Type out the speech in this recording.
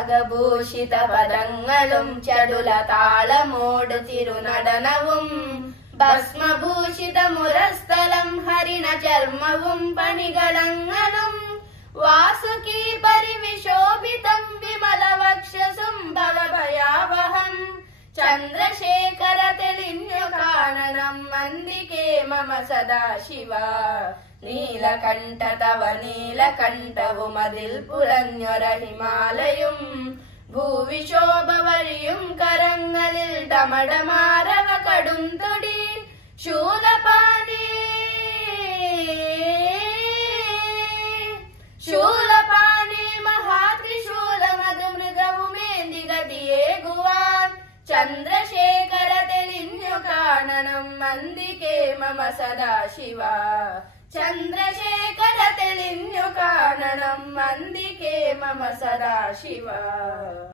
രാഗഭൂഷിത പദങ്ങളും ചടുല താളമോടു തിരുനടനവും ഭസ്മഭൂഷിത മുരസ്ഥലം ഹരിണ ചർമ്മവും പണികളങ്ങളും വാസുകി പരിവിശോഭിതം വിമല വക്ഷസും ഭവഭയാവഹം ചന്ദ്രശേഖര തെളിഞ്ഞു കാണണം അന്തികേ മമ സദാശിവ നീലകണ്ഠ തവ നീലകണ്ഠവു മതിൽ പുലഞ്ഞൊര ഹിമാലയും ഭൂവിശോഭ വഴിയും കരങ്ങളിൽ ഡമഡമാരവ കടുംതൊടി ശൂലപാണി മഹാത്രിശൂലമതു മൃഗവുമേന്തി ഗതിയേകുവാൻ ചന്ദ്രശേഖര തെളിഞ്ഞു കാണണം അന്തികേ മമ സദാശിവ ചന്ദ്രശേഖര തെളിഞ്ഞു കാണണം അന്തികേ മമ സദാശിവ.